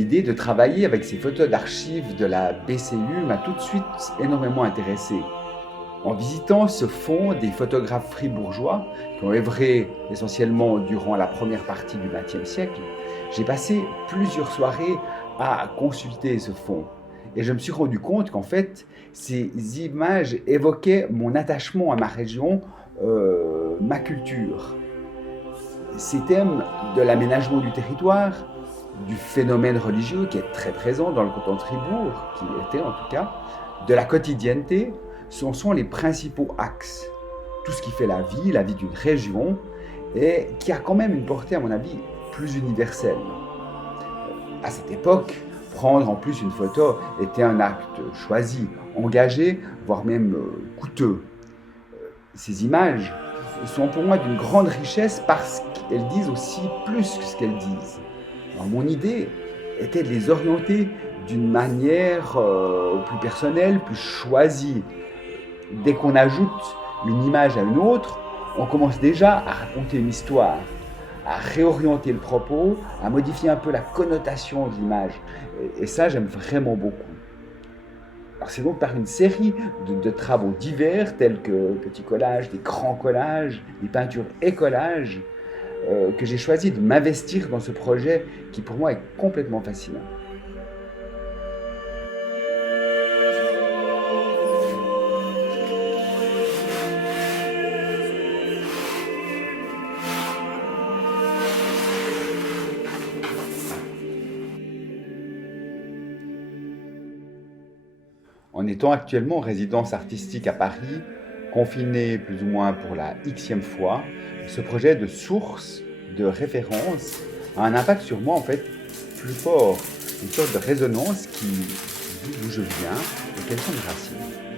l'idée de travailler avec ces photos d'archives de la BCU m'a tout de suite énormément intéressé. En visitant ce fonds des photographes fribourgeois qui ont œuvré essentiellement durant la première partie du XXe siècle, j'ai passé plusieurs soirées à consulter ce fonds. Et je me suis rendu compte qu'en fait, ces images évoquaient mon attachement à ma région, ma culture. Ces thèmes de l'aménagement du territoire, du phénomène religieux qui est très présent dans le canton de Fribourg, qui était en tout cas, de la quotidienneté, ce sont les principaux axes. Tout ce qui fait la vie d'une région, et qui a quand même une portée, à mon avis, plus universelle. À cette époque, prendre en plus une photo était un acte choisi, engagé, voire même coûteux. Ces images sont pour moi d'une grande richesse parce qu'elles disent aussi plus que ce qu'elles disent. Alors, mon idée était de les orienter d'une manière plus personnelle, plus choisie. Dès qu'on ajoute une image à une autre, on commence déjà à raconter une histoire, à réorienter le propos, à modifier un peu la connotation de l'image. Et ça, j'aime vraiment beaucoup. Alors, c'est donc par une série de travaux divers, tels que petits collages, des grands collages, des peintures et collages, que j'ai choisi de m'investir dans ce projet qui pour moi est complètement fascinant. En étant actuellement en résidence artistique à Paris, confiné plus ou moins pour la xème fois, ce projet de source, de référence, a un impact sur moi en fait plus fort, une sorte de résonance qui dit d'où je viens et quelles sont mes racines.